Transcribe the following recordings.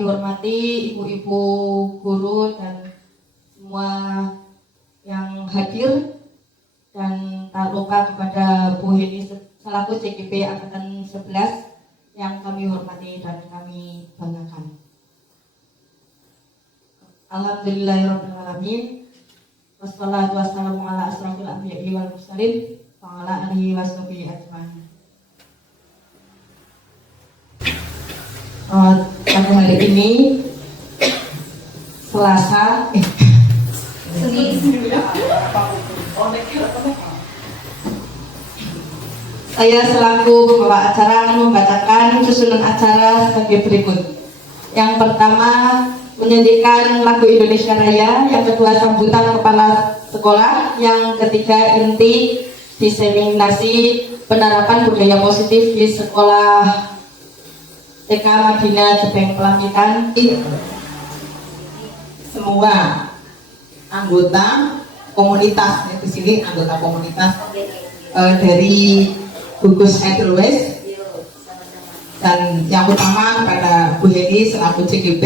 kami hormati ibu-ibu guru dan semua yang hadir, dan tak lupa kepada Bu Heni selaku CGP Angkatan 11 yang kami hormati dan kami banggakan. Alhamdulillahirrahmanirrahim. Wassalatu wassalamu ala asrafil anbiya'i wal mursalin wa ala alihi washabihi ajmain. Pada hari ini Selasa saya selaku pembawa acara akan membacakan susunan acara sebagai berikut. Yang pertama, menyanyikan lagu Indonesia Raya. Yang kedua, sambutan kepala sekolah. Yang ketiga, inti diseminasi penerapan budaya positif di sekolah TK Madinah Jebeng Pelantikan. Semua anggota komunitas, di sini anggota komunitas dari gugus Edelweiss, dan yang utama kepada Bu Heni selaku CGP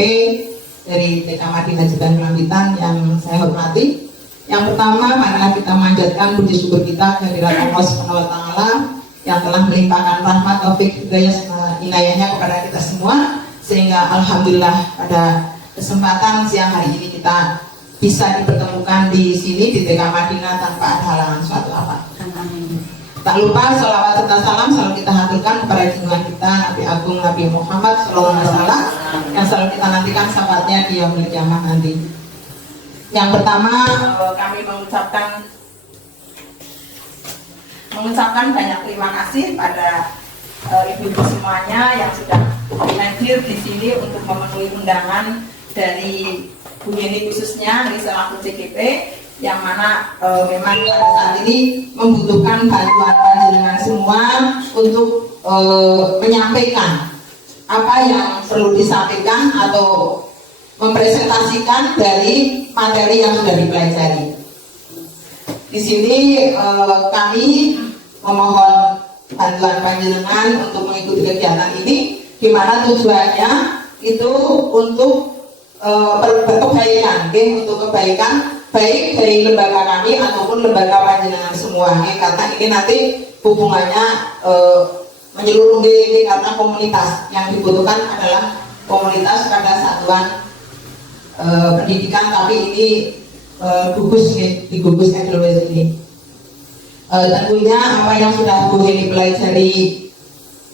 dari TK Madinah Jebeng Pelantikan yang saya hormati. Yang pertama, marilah kita manjatkan puji syukur kita kehadirat Allah Subhanahu wa Ta'ala yang telah melimpahkan rahmat, taufik, hidayah, inayahnya kepada kita semua, sehingga alhamdulillah pada kesempatan siang hari ini kita bisa dipertemukan di sini di TK Madinah tanpa ada halangan suatu apa. Tak lupa sholawat serta salam selalu kita haturkan kepada junjungan kita Nabi Agung Nabi Muhammad SAW yang selalu kita nantikan sahabatnya di yaumul kiamah nanti. Yang pertama, kami mengucapkan banyak terima kasih pada ibu-ibu semuanya yang sudah hadir di sini untuk memenuhi undangan dari Bu Heni khususnya di selaku CGP, yang mana memang pada saat ini membutuhkan bantuan panjenengan semua untuk menyampaikan apa yang perlu disampaikan atau mempresentasikan dari materi yang sudah dipelajari. Di sini kami memohon bantuan panjenengan untuk mengikuti kegiatan ini, di mana tujuannya itu untuk berkebaikan, untuk kebaikan baik dari lembaga kami ataupun lembaga panjenengan semua, karena ini nanti hubungannya menyeluruh ini, karena komunitas yang dibutuhkan adalah komunitas pada satuan pendidikan, tapi ini gugus di gugus Edelweiss ini. Tentunya apa yang sudah Bu Heni pelajari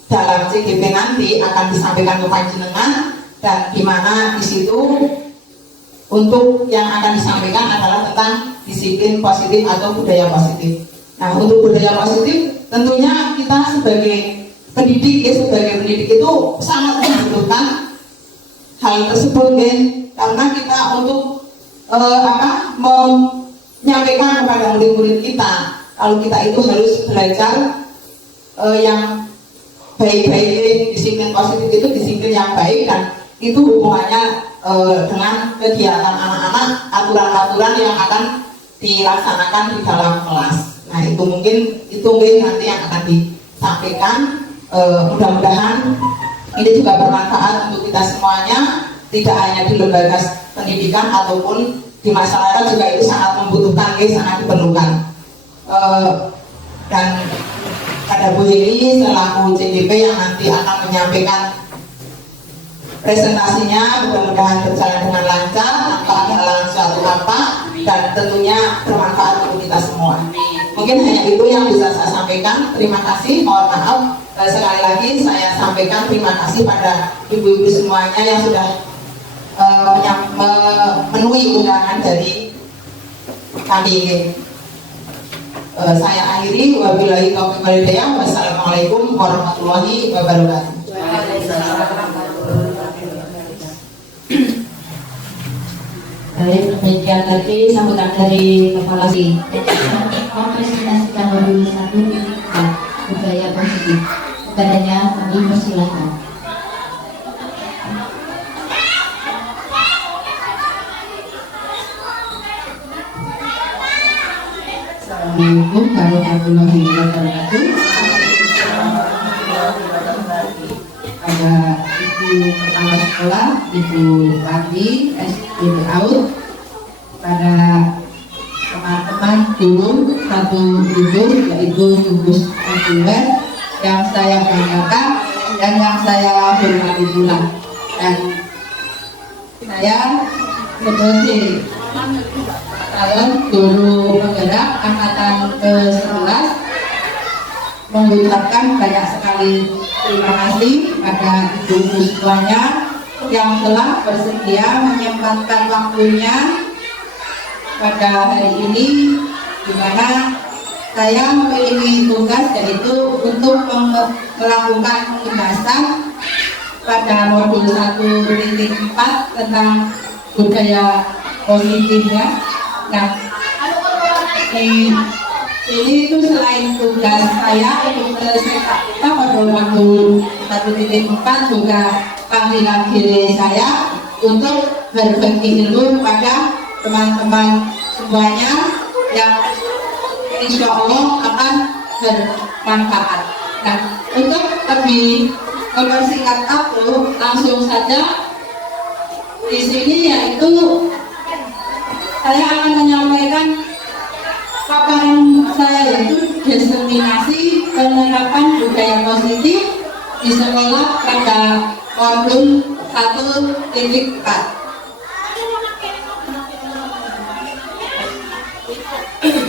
dalam CGP nanti akan disampaikan ke panjenengan, dan di mana di situ untuk yang akan disampaikan adalah tentang disiplin positif atau budaya positif. Nah, untuk budaya positif tentunya kita sebagai pendidik itu sangat membutuhkan hal tersebut, karena kita untuk menyampaikan kepada murid-murid kita kalau kita itu harus belajar yang baik-baik. Disiplin positif itu disiplin yang baik, dan itu hubungannya dengan kegiatan anak-anak, aturan-aturan yang akan dilaksanakan di dalam kelas. Nah, itu mungkin nanti yang akan disampaikan. Mudah-mudahan ini juga bermanfaat untuk kita semuanya, tidak hanya di lembaga pendidikan ataupun di masyarakat juga itu sangat membutuhkan, sangat diperlukan. Dan pada Bu Heni selaku CGP yang nanti akan menyampaikan presentasinya, mudah-mudahan berjalan dengan lancar, tanpa ada halangan suatu apa, dan tentunya bermanfaat untuk kita semua. Mungkin hanya itu yang bisa saya sampaikan. Terima kasih, mohon maaf. Sekali lagi saya sampaikan terima kasih pada ibu-ibu semuanya yang sudah memenuhi undangan dari kami ini. Saya akhiri, wabillahi taufiq wal hidayah. Wassalamualaikum warahmatullahi wabarakatuh. Baik, demikian tadi sambutan dari Kepala Si. Mempresentasikan modul 1 budaya positif. Kepadanya kami persilahkan. Assalamualaikum warahmatullahi wabarakatuh. Pada Ibu Ibu Kepala Sekolah, Ibu Wati, SPPAUD, pada teman-teman guru satu ibu yaitu gugus tugas yang saya banggakan dan yang saya hormati pula. Dan saya sebagai calon guru penggerak angkatan ke-11 mengucapkan banyak sekali terima kasih pada ibu-ibu semuanya yang telah bersedia menyempatkan waktunya pada hari ini, di mana saya memiliki tugas yaitu untuk melakukan pembahasan pada modul 1.4 tentang budaya positifnya. Nah, di sini itu selain tugas saya untuk menyelesaikan modul 1.4 juga panggilan diri saya untuk berbagi ilmu kepada teman-teman semuanya yang insya Allah akan bermanfaat. Nah, untuk lebih mempersingkat aku, langsung saja di sini yaitu saya akan menyampaikan paparan saya yaitu diseminasi penerapan budaya positif di sekolah pada modul 1.4.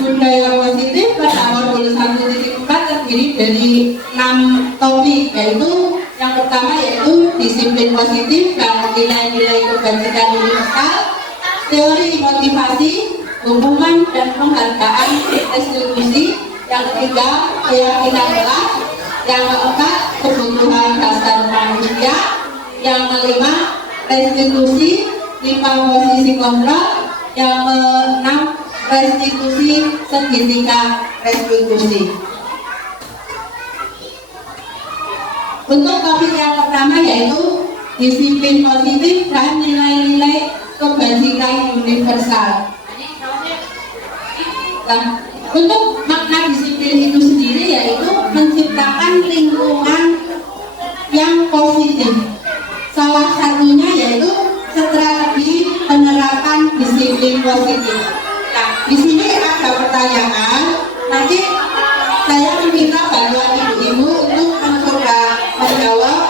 Budaya positif pada modul 1.4 terdiri dari 6 topik, yaitu yang pertama yaitu disiplin positif dan nilai-nilai kebajikan universal, teori motivasi, hubungan dan penghargaan restitusi, yang ketiga keyakinan kelas, yang keempat kebutuhan dasar manusia, yang kelima restitusi, 5 posisi kontrol, yang keenam restitusi segitiga restitusi. Untuk topik yang pertama yaitu disiplin positif dan nilai-nilai kebajikan universal. Nah, untuk makna disiplin itu sendiri yaitu menciptakan lingkungan yang positif. Salah satunya yaitu strategi penerapan disiplin positif. Nah, di sini ada pertanyaan. Nanti saya meminta bantuan ibu-ibu untuk mencoba menjawab.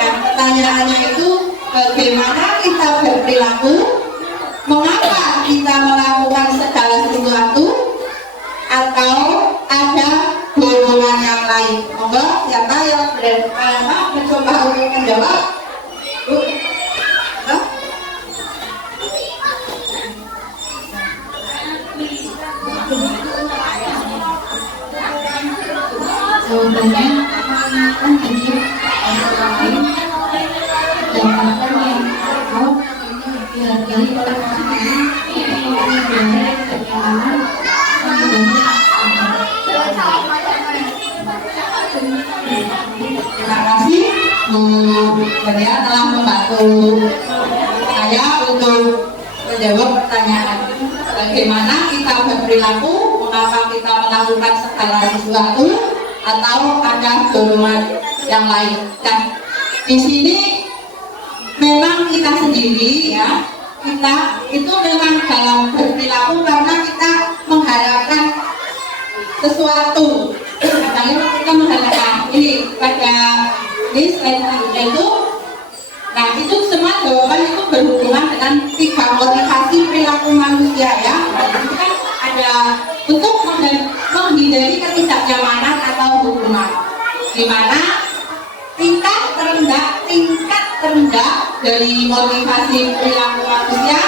Dan pertanyaannya itu bagaimana kita berperilaku, mengapa kita melakukan segala sesuatu, atau ada hubungan yang lain. Monggo, siapa yang mencoba untuk menjawab? Bu? Jawabannya kan tadi lain jawaban yang kau dihargai oleh orang lain atau mengenai bagaimana Terima kasih Bu Maria telah membantu saya untuk menjawab pertanyaan bagaimana kita berperilaku, mengapa kita melakukan segala sesuatu, atau ada dorongan yang lain. Dan di sini memang kita sendiri ya, kita itu memang dalam berperilaku karena kita mengharapkan sesuatu. Misalnya kita mengharapkan ini pada ini slide selanjutnya itu, nah itu semua jawaban itu berhubungan dengan 3 motivasi perilaku manusia ya. Itu kan ada untuk menghindari ketidaknyamanan atau hubungan, di mana tingkat terendah dari motivasi perilaku manusia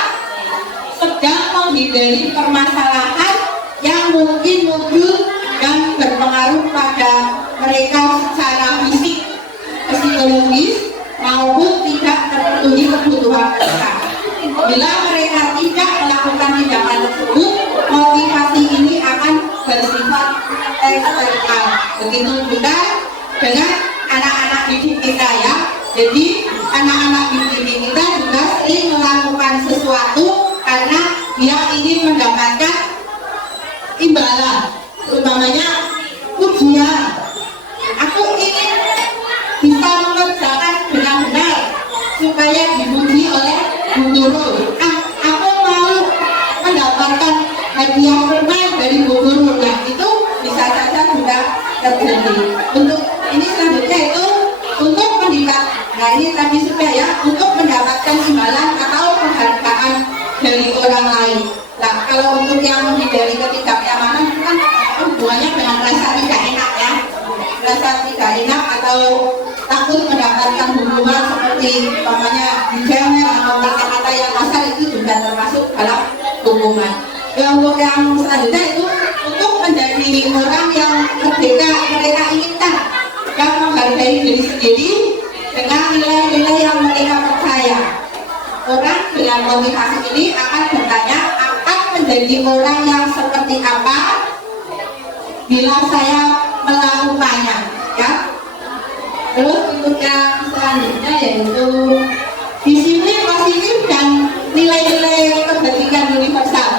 sedang menghindari permasalahan yang mungkin muncul dan berpengaruh pada mereka secara fisik, psikologis maupun tidak terpenuhi kebutuhan mereka. Bila mereka tidak melakukan tindakan tersebut, motivasi ini akan bersifat eksternal. Begitu juga dengan anak-anak didik kita ya. Jadi anak-anak didik kita juga sering melakukan sesuatu karena dia ingin mendapatkan imbalan, utamanya pujian. Aku ingin bisa mengerjakan benar-benar Kelompok yang selanjutnya itu untuk menjadi orang yang merdeka, mereka inginkan, yang menghargai diri sendiri dengan nilai-nilai yang mereka percaya. Orang dengan motivasi ini akan bertanya, akan menjadi orang yang seperti apa bila saya melakukannya, ya. Terus untuk yang selanjutnya yaitu disiplin positif dan nilai-nilai kebajikan universal.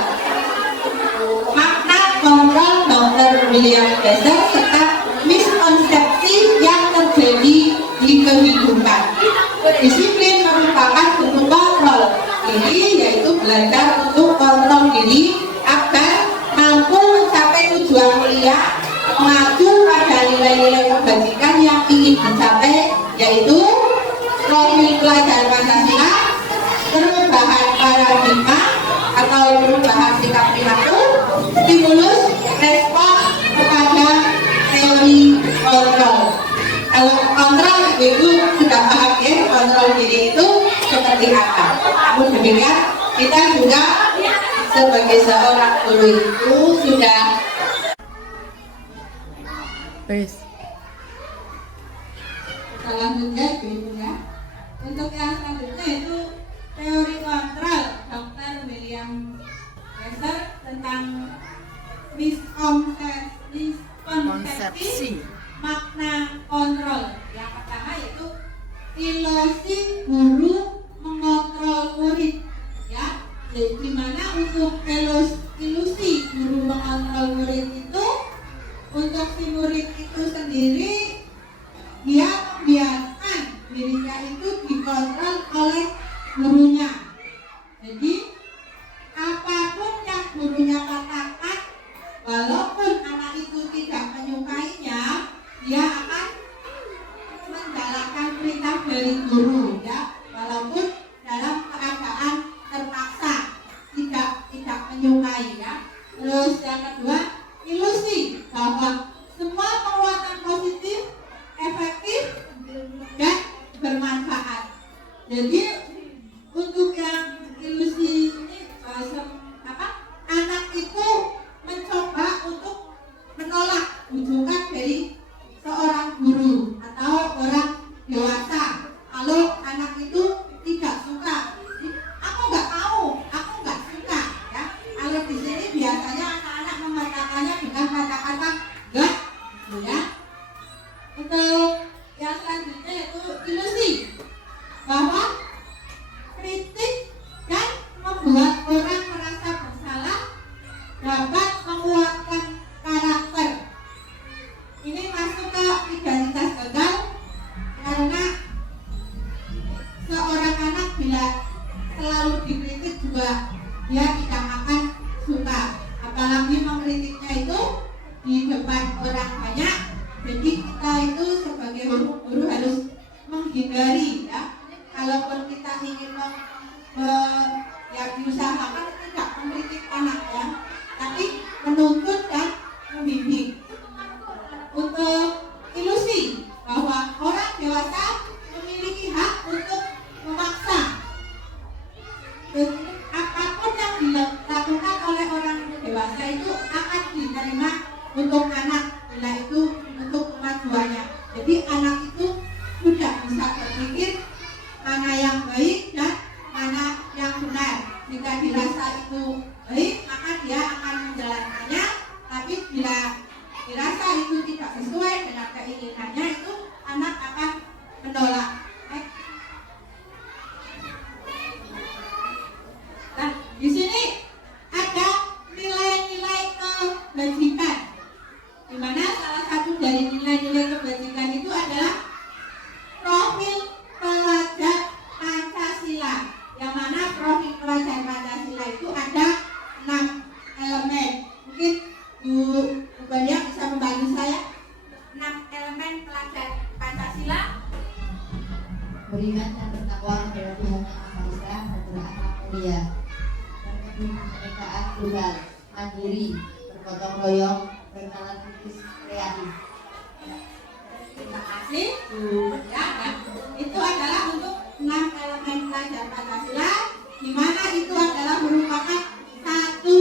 Makna kontrol Dr. William Glasser serta miskonsepsi yang terjadi di kehidupan. Disiplin merupakan bentuk kontrol diri, yaitu belajar untuk kontrol diri agar mampu mencapai tujuan mulia, mengacu pada nilai-nilai kebajikan yang ingin dicapai, yaitu profil pelajar Pancasila, perubahan paradigma atau perubahan sikap perilaku, stimulus respon kepada teori kontrol. Kalau kontrol itu sudah paham ya, kontrol diri itu seperti apa. Namun demikian, kita juga sebagai seorang guru itu sudah selanjutnya gitu ya. Untuk yang selanjutnya itu teori kontrol Dr. William Glasser tentang miskonsepsi makna kontrol. Yang pertama yaitu ilusi guru mengontrol murid, ya. Jadi dimana untuk ilusi guru mengontrol murid itu, untuk si murid itu sendiri dia membiarkan dirinya itu dikontrol oleh gurunya. Jadi apapun yang gurunya katakan, walaupun anak itu tidak menyukainya, dia akan menjalankan perintah dari guru, ya, walaupun dalam keadaan terpaksa, tidak menyukai, ya. Terus yang kedua, ilusi bahwa semua penguatan positif efektif dan bermanfaat. Jadi untuk yang ilusi ini anak itu mencoba untuk menolak rujukan dari seorang guru atau orang dewasa. Kalau anak itu tidak suka, aku nggak mau, aku nggak suka, ya. Kalau di sini biasanya anak-anak mengatakannya dengan kata-kata enggak, ya. Untuk yang selanjutnya yaitu ilusi bahwa kritik dan membuat orang merasa bersalah dapat menguatkan karakter. Ini masuk ke identitas gagal karena seorang anak bila selalu dikritik juga dia tidak akan suka, apalagi mengkritiknya itu di depan orang banyak. Jadi kita itu sebagai guru harus menghindari, ya. Kalaupun kita ingin ya diusahakan tidak mengkritik anak, ya, tapi menuntut dan membimbing. Untuk ilusi bahwa orang dewasa memiliki hak untuk memaksa. Apapun yang dilakukan oleh orang dewasa itu akan diterima untuk anak bila itu untuk kemajuannya. Jadi anak itu sudah bisa berpikir mana yang baik dan mana yang benar. Jika dirasa itu baik, maka dia akan menjalankannya. Tapi bila dirasa itu tidak sesuai dengan keinginannya, itu anak akan menolak. Nah, di sini ada nilai-nilai kebajikan, di mana salah satu dari nilai-nilai kebajikan itu adalah profil pelajar Pancasila. Yang mana profil pelajar Pancasila itu ada 6 elemen. Mungkin Bu Bania bisa membantu saya. 6 elemen pelajar Pancasila. Beriman dan bertakwa kepada Tuhan Yang Maha Esa dan berakhlak mulia, kemerdekaan tunggal, mandiri, bergotong royong, bernalar kritis, kreatif. Terima kasih Bu. Ya, nah, itu adalah untuk 6 elemen pelajar Pancasila, di mana itu adalah merupakan satu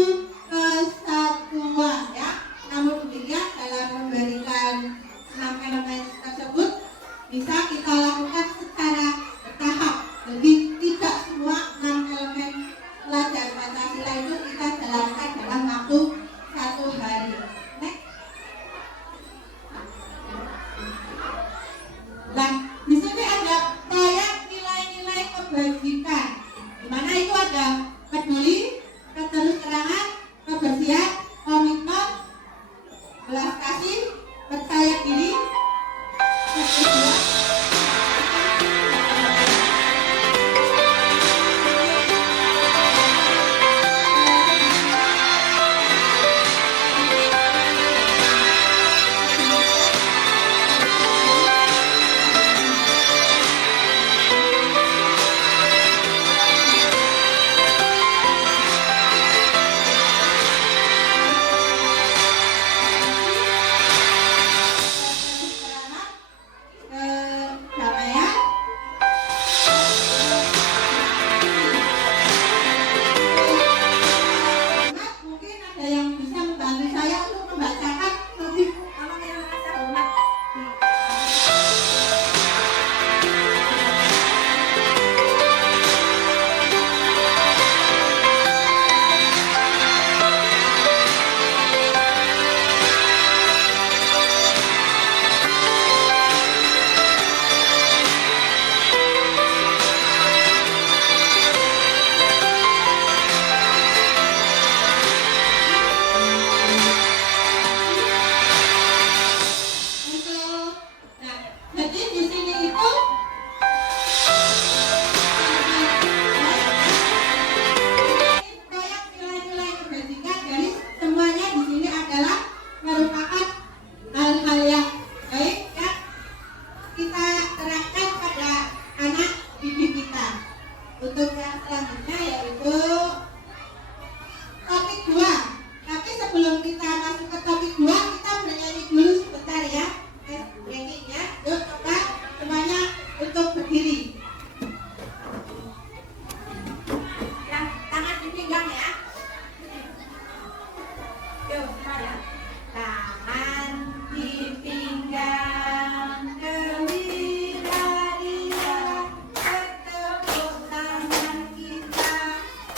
Tangan di pinggang gembira-gembira, bertepuk tangan kita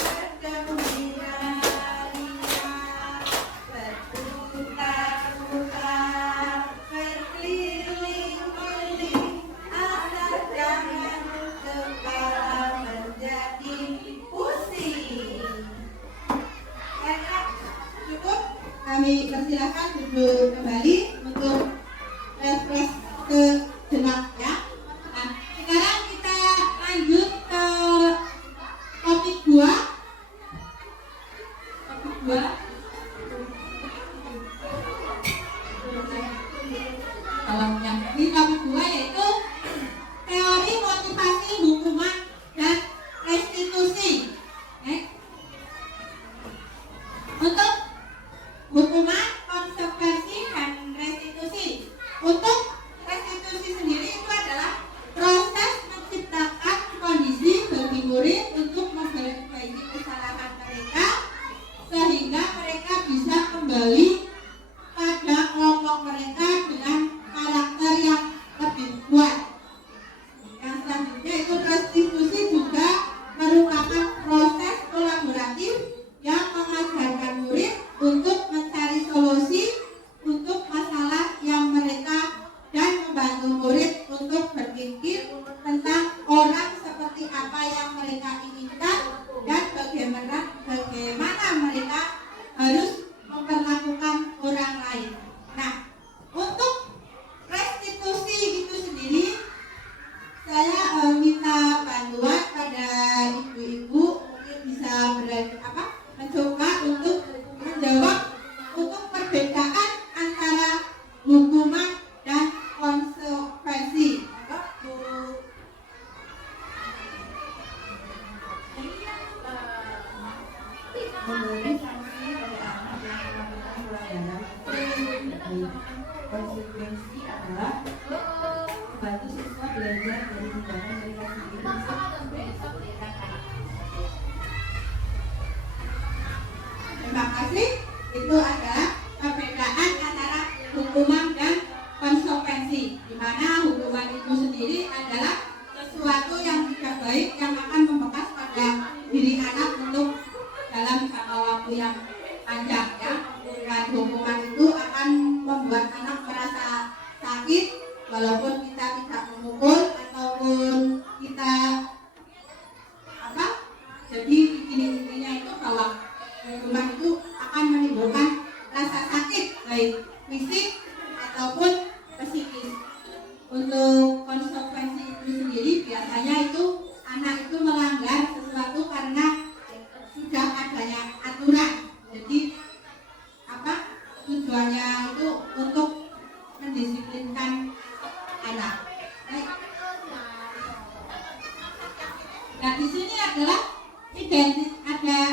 bergembira-gembira, berputar-putar, berkeliling-keliling, agar jangan kepala menjadi pusing. Cukup, kami persilakan duduk kembali untuk refresh sejenak ya. Nah, sekarang kita lanjut ke topik 2. Topik 2. Ini topik 2 yaitu teori motivasi hukuman dan restitusi. Untuk hukuman, konsekuensi, dan restitusi. Untuk restitusi sendiri itu adalah proses menciptakan kondisi bagi murid untuk memperbaiki kesalahan mereka sehingga mereka bisa kembali pada kelompok mereka dengan karakter yang lebih kuat. Yang selanjutnya itu restitusi juga merupakan proses kolaboratif yang mengajarkan murid untuk mencari solusi untuk masalah yang mereka dan membantu murid untuk berpikir tentang orang seperti apa yang mereka inginkan dan bagaimana mereka harus memperlakukan orang lain. Nah, untuk restitusi itu sendiri saya minta bantuan pada ibu-ibu, mungkin bisa mencoba untuk menjawab untuk perbedaan antara hukuman dan konsekuensi. Memberi sanksi pada anak yang melakukan pelanggaran perilaku. Konsekuensi adalah membantu siswa belajar dari tindakan mereka sendiri untuk menyesuaikan anak. Terima kasih. Itu adalah perbedaan antara hukuman dan konsekuensi, di mana hukuman itu sendiri adalah sesuatu yang tidak baik yang akan membekas pada diri anak untuk dalam jangka waktu yang panjang ya. Dan hukuman itu akan membuat anak merasa sakit walaupun kita tidak memukul ataupun kita jadi intinya itu bahwa hukuman itu akan menimbulkan rasa sakit baik fisik ataupun psikis. Untuk konsekuensi itu sendiri biasanya itu anak itu melanggar sesuatu karena sudah adanya aturan. Jadi tujuannya itu untuk mendisiplinkan anak. Nah, di sini adalah ada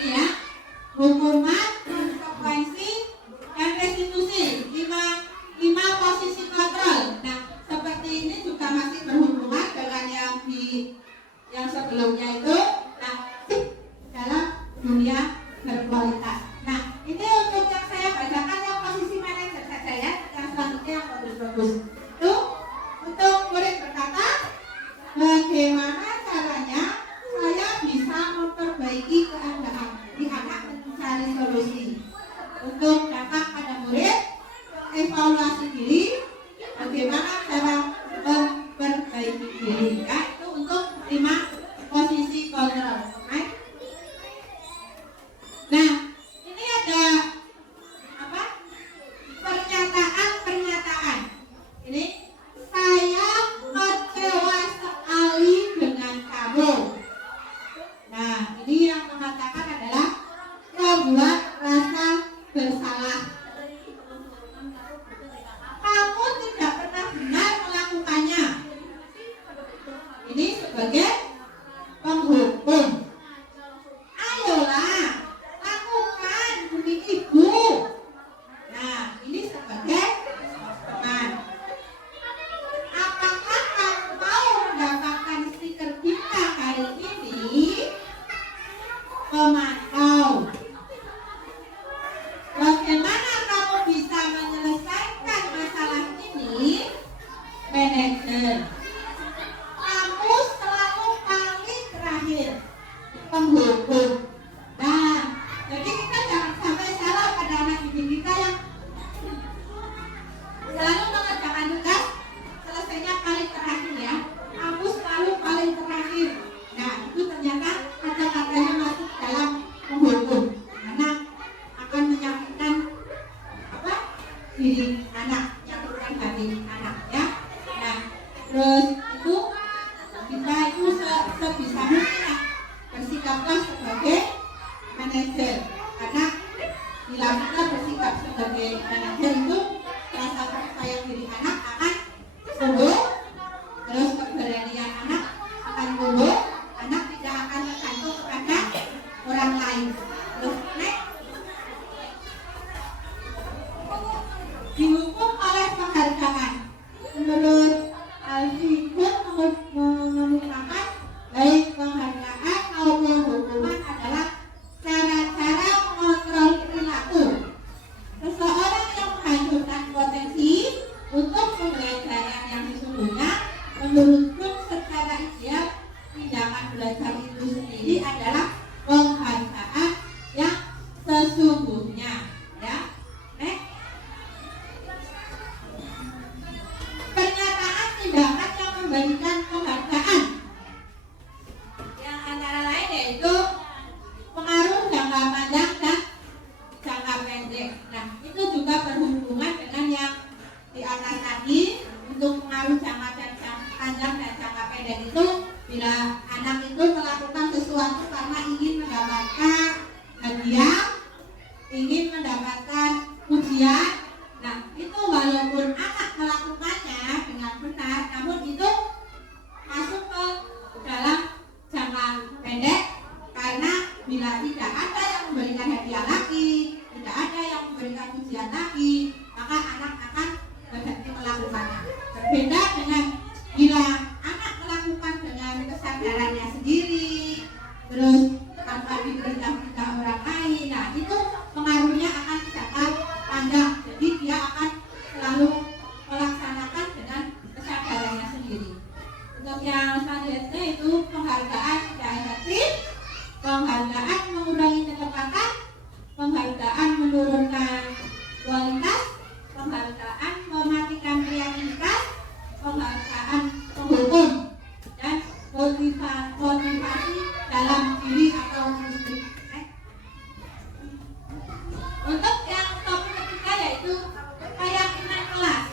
ya, hukuman, konsekuensi, dan restitusi. 5 posisi kontrol. Nah, seperti ini juga masih berhubungan dengan yang sebelumnya itu. Nah, dalam dunia berkualitas. Nah, ini untuk yang saya bacakan yang posisi manajer saja ya. Yang selanjutnya yang bagus-bagus. Itu untuk murid berkata, bagaimana caranya saya bisa memperbaiki keadaan. Jadi anak mencari solusi. Untuk dapat pada murid, evaluasi diri, bagaimana cara memperbaiki diri. Ya, itu untuk 5 posisi kontrol. Nah, ini ada pernyataan. Ini saya kecewa sekali dengan kamu. Nah, ini yang mengatakan adalah membuat rasa bersalah. Kamu tidak pernah benar melakukannya. Ini sebagai penghukum. Ayolah, lakukan demi ibu. Nah, ini sebagai teman. Apakah kamu mau pendek itu bila anak itu melakukan sesuatu karena ingin mendapatkan hadiah, ingin mendapatkan pujian. Nah, itu walaupun anak melakukannya dengan benar, namun itu masuk ke dalam jangka pendek, karena bila tidak ada yang memberikan hadiah lagi, tidak ada yang memberikan pujian lagi, maka anak akan berhenti melakukannya. Berbeda dengan bila anak melakukan dengan kesadarannya sendiri, terus tanpa diperintah orang lain, nah itu pengaruhnya akan jangka panjang. Jadi dia akan selalu melaksanakan dengan kesadarannya sendiri. Untuk yang selanjutnya itu penghargaan tidak efektif, penghargaan mengurangi kecepatan, penghargaan menurunkan kualitas, penghargaan mematikan kreativitas, penghargaan menghukum, dan motivasi dalam diri atau industri. Untuk yang topik ketiga yaitu keyakinan kelas.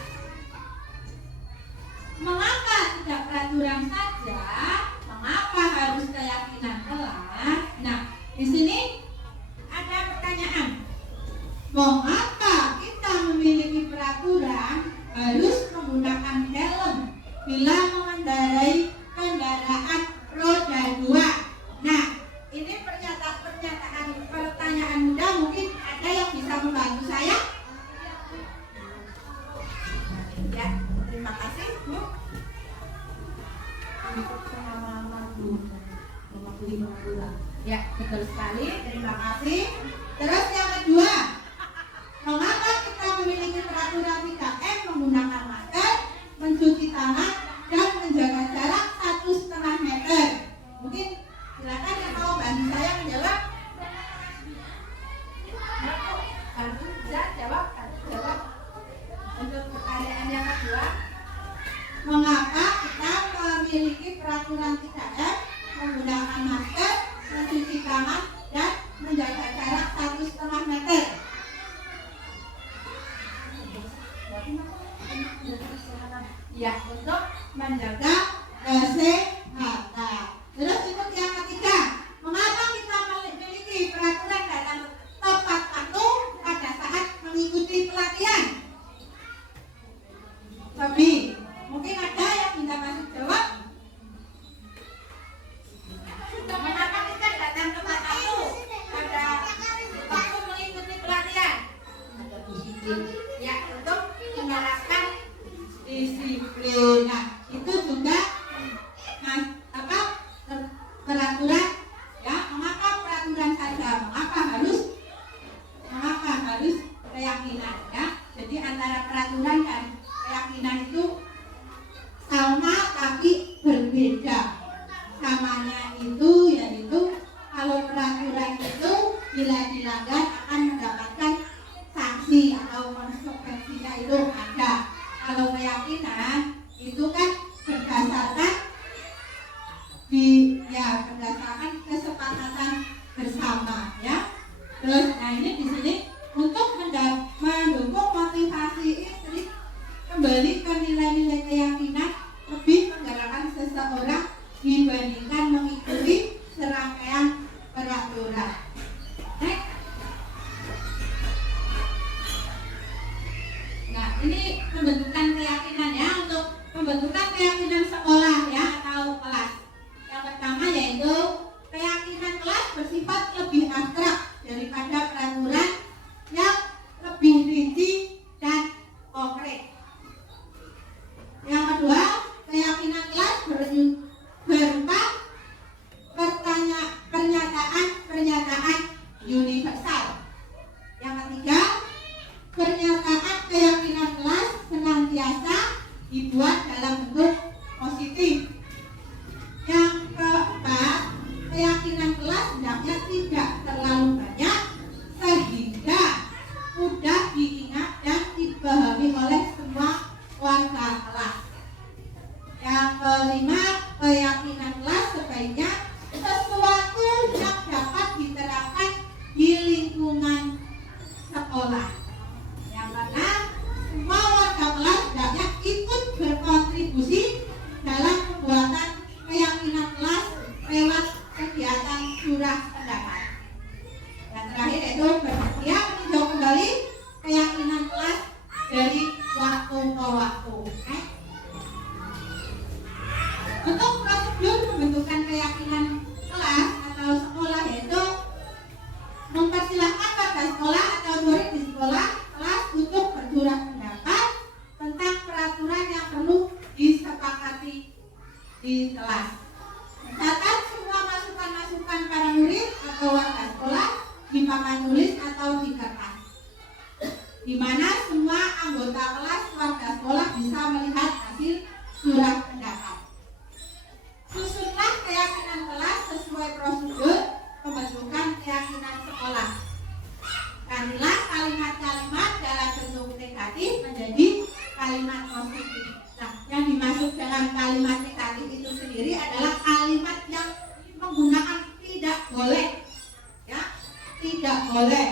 Mengapa tidak peraturan saja? Mengapa harus keyakinan kelas? Nah, di sini ada pertanyaan. Mengapa kita memiliki peraturan harus menggunakan helm bila mengendarai kendaraan roda 2? Nah, ini pertanyaan mudah, mungkin ada yang bisa membantu saya? Ya, terima kasih Bu. Ya, betul sekali, terima kasih. Terus yang kedua, mengapa kita memiliki peraturan 3M menggunakan masker, mencuci tangan, dan menjaga jarak 1,5 meter? Mungkin silakan yang mau bantu saya menjawab. Bantu bisa jawab. Untuk pertanyaan yang kedua, mengapa kita memiliki peraturan 3M menggunakan masker, mencuci tangan, dan menjaga jarak 1,5 meter? Ya, untuk menjaga kesehatan. Terus untuk yang ketiga, mengapa kita memiliki peraturan dalam tepat waktu pada saat mengikuti pelatihan? Tapi mungkin ada yang bisa masuk jawab. Mengapa kita datang tepat waktu pada waktu mengikuti pelatihan? Ya, untuk menerapkan disiplin. Nah, itu juga peraturan, ya. Mengapa peraturan saja? Mengapa harus keyakinan, ya? Jadi antara peraturan dan keyakinan itu sama tapi berbeda. Samanya itu yaitu kalau peraturan itu bila dilanggar akan mendapatkan sanksi atau konsekuensinya itu ada. Kalau keyakinan itu kan berdasarkan berdasarkan kesepakatan bersama, ya. Terus ini di sini untuk mendukung motivasi istri kembali ke nilai-nilai keyakinan, lebih menggerakkan seseorang dibandingkan mengikuti serangkaian peraturan. Nah, ini pembentukan keyakinan, ya, untuk pembentukan keyakinan sekolah, ya, atau kelas. Yang pertama yaitu keyakinan kelas bersifat lebih abstrak daripada peraturan yang lebih rinci dan konkret. Yang kedua, keyakinan kelas berupa pernyataan universal. Yang ketiga, pernyataan keyakinan kelas senantiasa dibuat dalam bentuk positif. Yang keempat, keyakinan kelas hendaknya tidak terlalu banyak sehingga mudah diingat dan dipahami oleh semua warga kelas. Yang kelima, keyakinan kelas sebaiknya sesuatu yang dapat diterapkan di lingkungan sekolah. Yang keenam, semua warga kelas hendaknya ikut berkontribusi dalam pembuatan di kelas. Mencatat semua masukan-masukan para murid atau warga sekolah di papan tulis atau di kertas, di mana semua anggota kelas warga sekolah bisa melihat hasil surat pendapat. Susunlah keyakinan kelas sesuai prosedur pembentukan keyakinan sekolah. Gantilah kalimat-kalimat dalam bentuk negatif menjadi kalimat positif. Nah, yang dimaksud dengan kalimat negatif itu sendiri adalah kalimat yang menggunakan tidak boleh, ya, tidak boleh,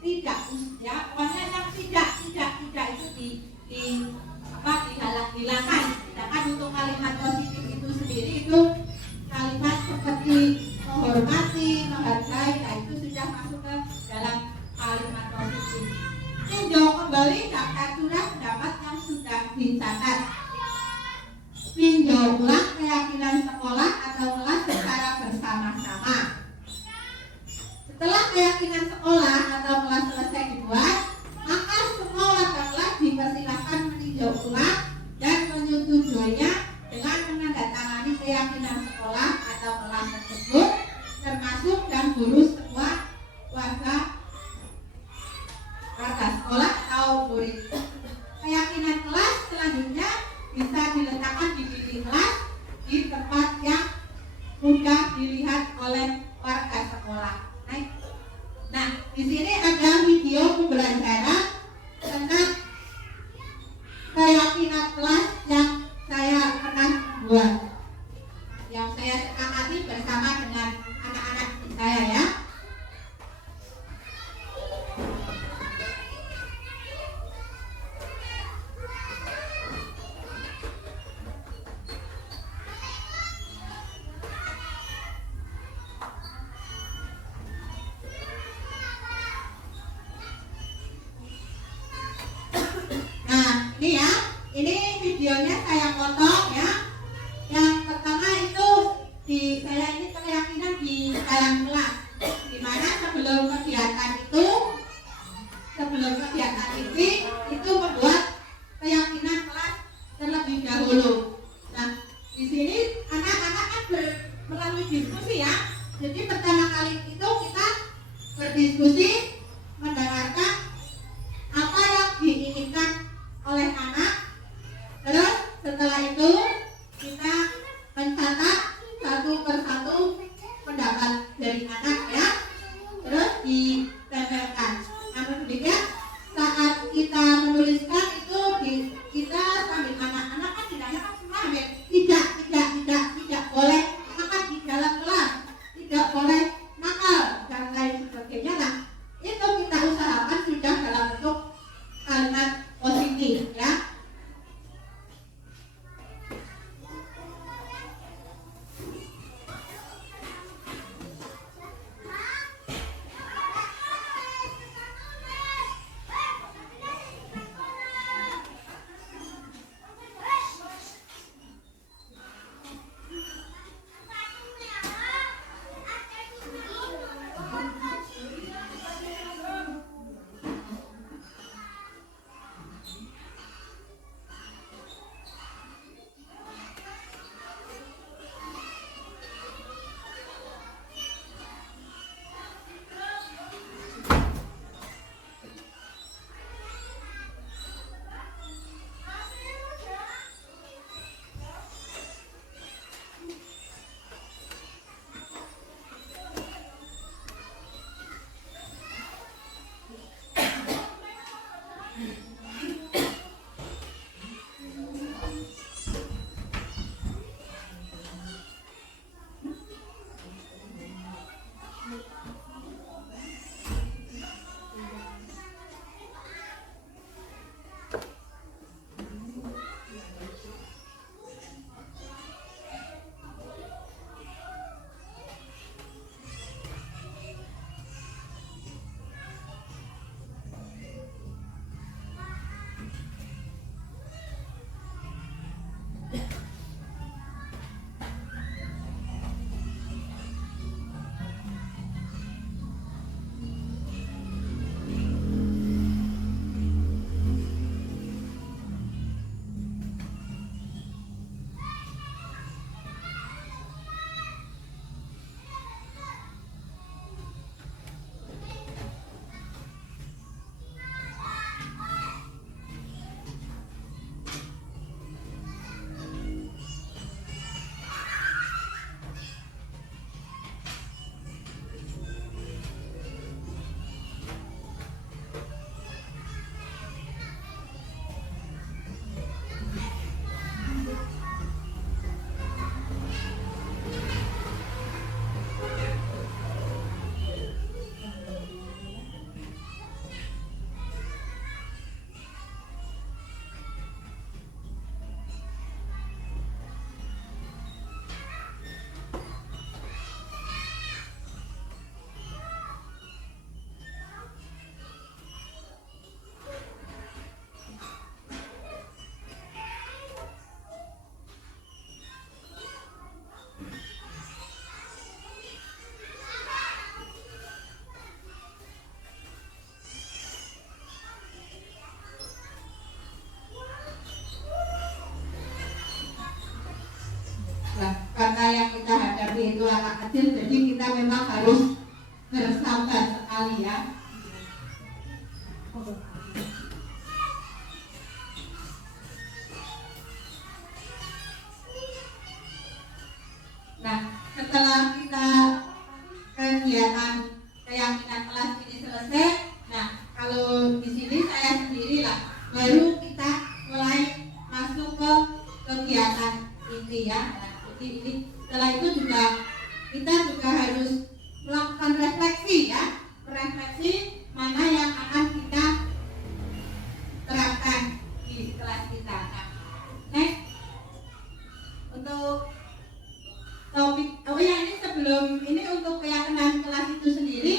tidak, ya, pokoknya yang tidak itu dihilangkan. Sedangkan untuk kalimat positif itu sendiri itu kalimat seperti menghormati, menghargai, nah itu sudah masuk ke dalam kalimat positif. Tinjau kembali daftar surat pendapat yang sudah dicatat. Tinjau ulang keyakinan sekolah atau kelas secara bersama-sama. Setelah keyakinan sekolah atau kelas selesai dibuat, maka semua warga kelas dipersilakan meninjau ulang dan menyetujuinya dengan menandatangani keyakinan sekolah atau kelas tersebut, termasuk dan guru semua warga sekolah atau murid. Keyakinan kelas selanjutnya bisa diletakkan di dinding kelas di tempat yang mudah dilihat oleh warga sekolah. Nah, di sini ada video pembelajaran tentang keyakinan kelas yang saya pernah buat, yang saya sepakati bersama dengan anak-anak saya, ya. Ini videonya saya potong, ya. Yang pertama itu saya ini keyakinan di dalam kelas, dimana sebelum kegiatan itu membuat keyakinan kelas terlebih dahulu. Nah, di sini anak-anak kan melalui diskusi, ya. Jadi pertama kali itu kita berdiskusi, mendengarkan apa yang diinginkan oleh anak. Terus setelah itu kita mencatat satu persatu pendapat dari anak, ya. Terus ditempelkan. Namun demikian saat kita menuliskan itu kita sambil anak-anak kan ditanyakan semua tidak boleh makan di dalam kelas, tidak boleh nakal dan lain sebagainya. Nah, itu Nah, karena yang kita hadapi itu anak kecil, jadi kita memang harus bersabar sekali ya. Nah, setelah kita kegiatan keyakinan kelas ini selesai, nah kalau di sini saya sendiri lah, baru kita mulai masuk ke kegiatan ini ya. Nah, jadi ini setelah itu juga kita juga harus melakukan refleksi ya, refleksi mana yang akan kita terapkan di kelas kita. Nah, next untuk topik, oh ya ini sebelum ini untuk keyakinan kelas itu sendiri.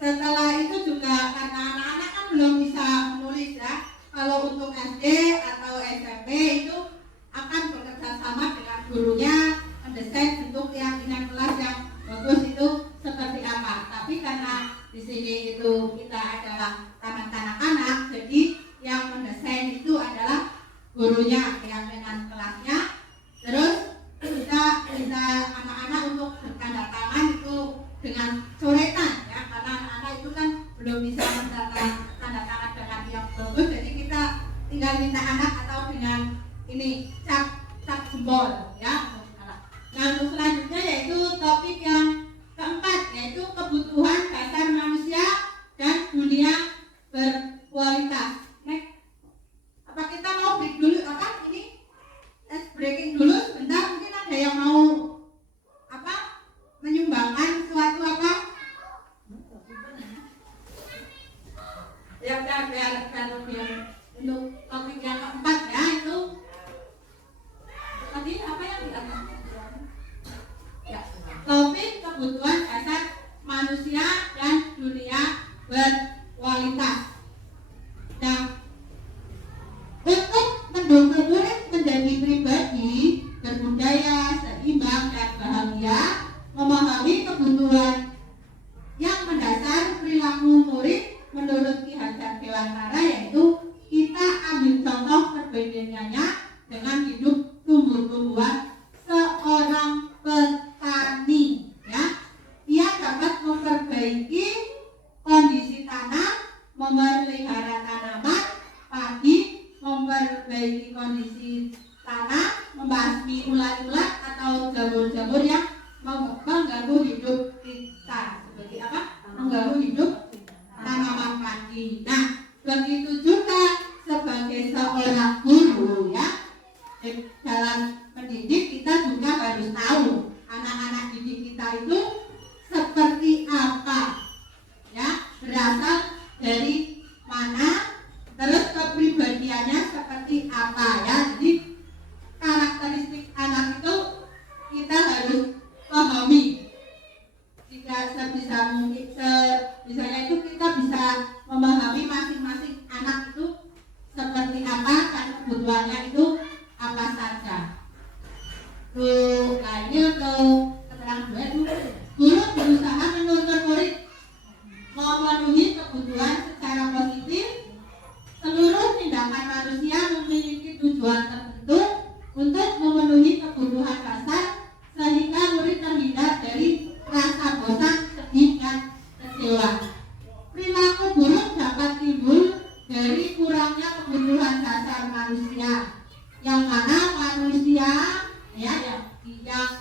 Setelah itu juga karena anak-anak kan belum bisa menulis ya. Kalau untuk SD atau SMP itu akan bekerja sama dengan gurunya mendesain bentuk keyakinan kelas yang bagus itu seperti apa. Tapi karena di sini itu kita adalah taman kanak-kanak, jadi yang mendesain itu adalah gurunya keyakinan kelasnya. Terus kita bisa anak-anak untuk bertanda tangan itu dengan coretan ya, karena anak-anak itu kan belum bisa mendapat tanda tangan dengan yang bagus, jadi kita tinggal minta anak atau dengan ini cap jempol ya. Nah, untuk selanjutnya yaitu topik yang keempat, yaitu kebutuhan dasar manusia dan dunia berkualitas. Next. Apa kita mau break dulu apa ini? Breaking dulu sebentar, mungkin ada yang mau apa menyumbangkan suatu apa ya udah biar untuk topik yang keempat ya, itu tadi apa yang ya, topik kebutuhan dasar manusia dan dunia berkualitas. Nah, untuk mendukung murid menjadi pribadi berbudaya, seimbang dan bahagia, memahami kebutuhan yang mendasar perilaku murid menurut Ki Hajar Dewantara, yaitu kita ambil contoh perbedaannya dengan hidup tumbuh-tumbuhan seorang petani ya. Ia dapat memperbaiki kondisi tanah, memelihara tanaman padi, memperbaiki kondisi tanah, membasmi ulat-ulat atau jamur-jamur yang mengganggu hidup kita. Seperti apa? Mengganggu hidup tanaman padi. Nah, begitu juga sebagai seorang guru ya, dalam mendidik kita juga harus tahu anak-anak didik kita itu seperti apa ya, berasal dari mana, terus kepribadiannya seperti apa ya. Jadi karakteristik anak itu kita harus pahami. Jika sebisa mungkin misalnya itu kita bisa memahami masing-masing anak itu seperti apa dan kebutuhannya itu apa saja. Tuh, nah ini untuk keterangan dua itu, guru berusaha menuntun murid memenuhi kebutuhan secara positif. Seluruh tindakan manusia memiliki tujuan tertentu untuk memenuhi kebutuhan dasar, sehingga murid terhindar dari rasa bosan, sedih, dan kecewa. Perilaku buruk dapat timbul dari kurangnya kebutuhan dasar manusia, yang mana manusia yang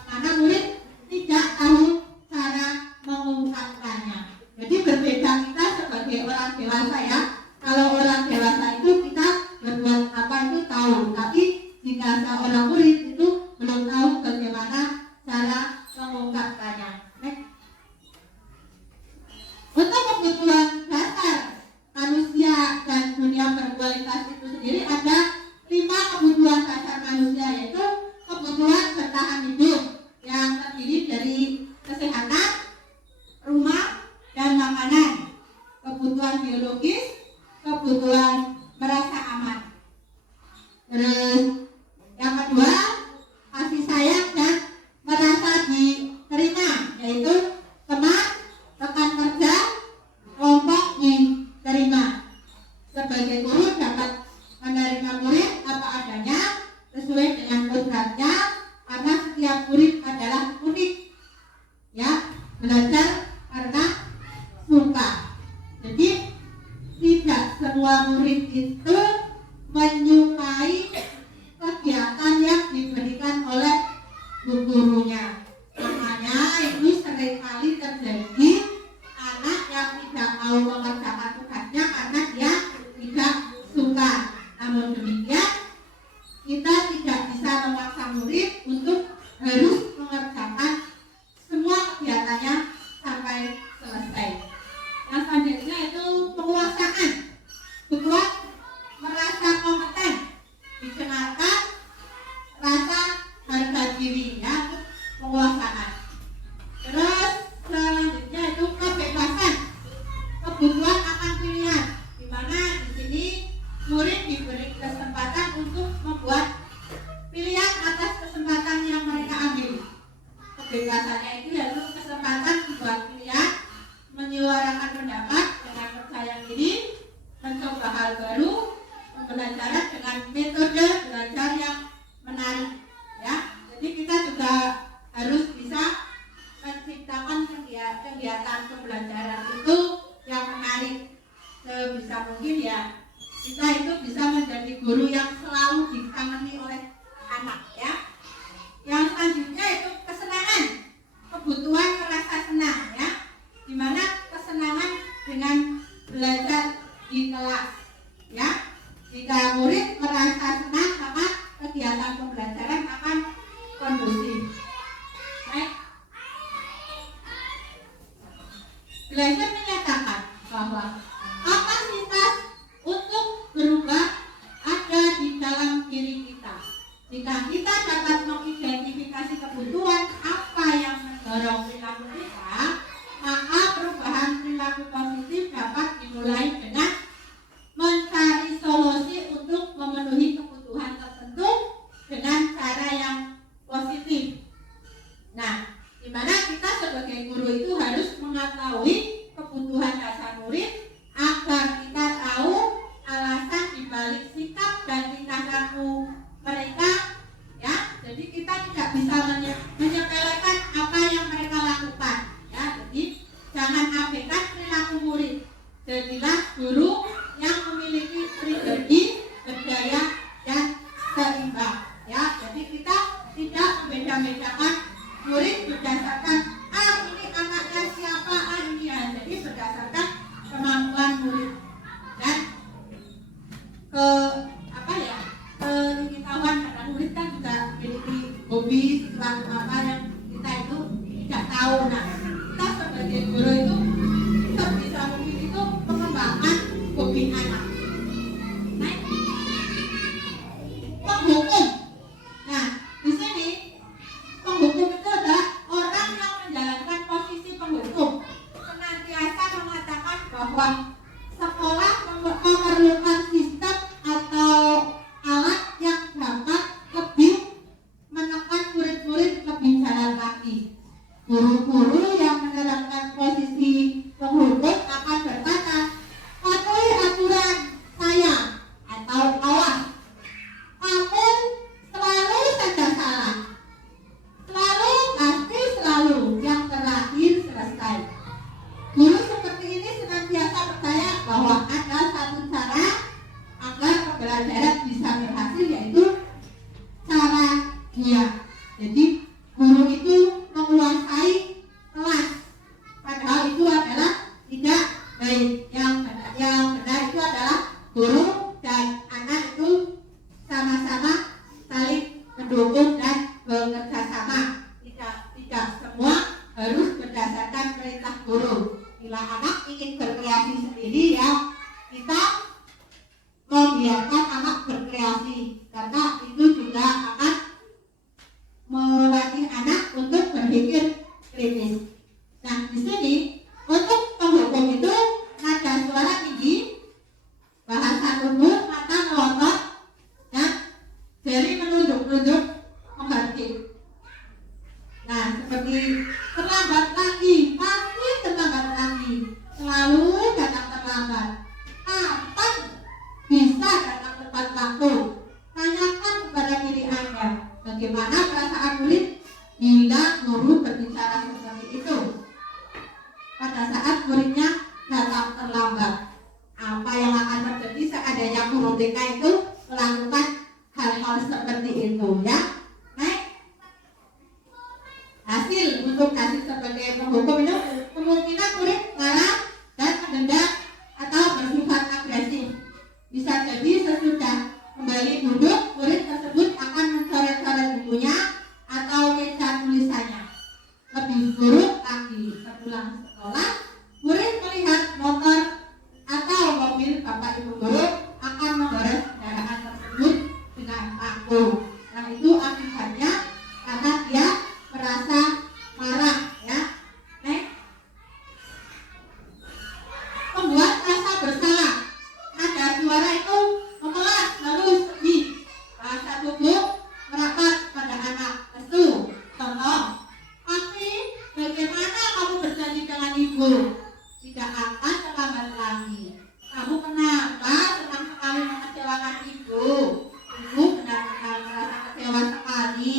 mana murid tidak tahu cara mengungkapkannya. Jadi berbeda kita sebagai orang dewasa ya. Kalau orang dewasa itu kita berbuat apa itu tahu, tapi jika seorang murid itu belum tahu bagaimana cara mengungkapkannya. Untuk kebutuhan dasar manusia dan dunia berkualitas itu sendiri ada 5 kebutuhan dasar manusia, yaitu kebutuhan bertahan hidup, setiap murid adalah unik, ya, belajar karena suka. Jadi tidak semua murid itu menyukai kegiatan yang diberikan oleh gurunya. Makanya itu seringkali terjadi anak yang tidak mau mengerjakan tugasnya karena dia tidak suka. Namun demikian, kita tidak bisa memaksa murid untuk harus mengerjakan semua kegiatannya sampai selesai. Yang selanjutnya itu penguasaan. Kedua, merasa kompeten, dikenalkan rasa harga diri, ya, penguasaan. Terus selanjutnya itu kebebasan, kebutuhan akan pilihan, di mana di sini murid diberi kesempatan untuk membuat pilihan atas kesempatan yang mereka ambil. Kebebasannya itu yaitu kesempatan membuat pilihan, menyuarakan pendapat dengan percaya diri, mencoba hal baru, pembelajaran dengan metode belajar yang menarik, ya. Jadi kita juga harus bisa menciptakan kegiatan pembelajaran itu yang menarik sebisa mungkin, ya. Kita itu bisa menjadi guru yang selalu dikagumi oleh anak, ya. Yang selanjutnya itu kesenangan, kebutuhan merasa senang, ya, dimana kesenangan dengan belajar di kelas, ya. Jika murid merasa senang, maka kegiatan pembelajaran akan kondusif. Baik. Belajar menyatakan bahwa kapasitas untuk berubah ada di dalam diri kita. Jika kita dapat mengidentifikasi kebutuhan apa yang mendorong perilaku kita, maka perubahan perilaku positif dapat dimulai dengan mencari solusi untuk memenuhi kebutuhan tertentu dengan cara yang positif. Nah, di mana kita sebagai guru itu harus mengetahui kebutuhan dasar murid agar kita tahu alasan dibalik sikap dan tingkah laku mereka, ya. Jadi kita tidak bisa menyepelekan apa yang mereka lakukan, ya. Jadi jangan abaikan perilaku murid. Jadilah guru yang memiliki pribadi berdaya dan seimbang, ya. Jadi kita tidak membeda-bedakan murid berdasarkan ini anaknya siapa, ini ya. Jadi berdasarkan kemampuan murid dan pengetahuan, karena murid kan juga memiliki hobi, sesuatu apa yang kita itu tidak tahu. Nah, kita sebagai guru itu sebisa mungkin itu mengembangkan hobi anak. Nah, penghukum. Nah, di sini penghukum itu adalah orang yang menjalankan posisi penghukum, senantiasa mengatakan bahwa sekolah memerlukan sistem atau alat yang dapat lebih menekan murid-murid lebih jalan kaki. Guru-guru yang menerapkan posisi penghukum akan berkata, patuhi aturan saya atau awas. Namun selalu saja salah. Selalu pasti selalu yang terakhir selesai. Guru seperti ini senantiasa percaya bahwa ada satu cara agar pembelajaran bisa berhasil, yaitu cara dia. Jadi guru itu menguasai kelas, padahal itu adalah tidak baik. Yang benar itu adalah guru dan anak itu sama-sama saling mendukung dan bekerja sama. Tidak semua harus berdasarkan perintah guru. Bila anak ingin berkreasi sendiri, ya, kita membiarkan anak berkreasi, karena itu juga akan melatih anak untuk berpikir kritis. Nah, di sini untuk penghukum itu nada suara tinggi, bahasa tubuh, mata melotot, dan jari menunjuk-nunjuk menghardik. Nah, seperti terlambat lagi, pasti terlambat lagi, selalu datang terlambat. Kapan bisa datang tepat waktu? Tanyakan kepada diri Anda, bagaimana perasaan murid bila guru berbicara seperti itu. Pada saat muridnya datang terlambat, apa yang akan terjadi seandainya guru TK itu melakukan hal-hal seperti itu ya? Hasil sebagai penghukum itu kemungkinan murid marah dan mendendam atau bersifat agresif. Bisa jadi sesudah kembali duduk, murid tersebut akan mencoret-coret bukunya atau meja tulisannya. Lebih buruk lagi, sepulang sekolah, murid melihat motor atau mobil bapak ibu guru akan menggores kendaraan tersebut dengan paku. Nah itu akibatnya karena dia merasa marah ya. Membuat rasa bersalah. Ada suara itu memelas lalu sedih. Bahasa tubuh merapat pada anak. Lesu. Contoh, "Papi, bagaimana kamu berjanji dengan ibu? Tidak akan terlambat lagi. Kamu kenapa senang sekali mengecewakan ibu? Ibu benar-benar merasa kecewa sekali."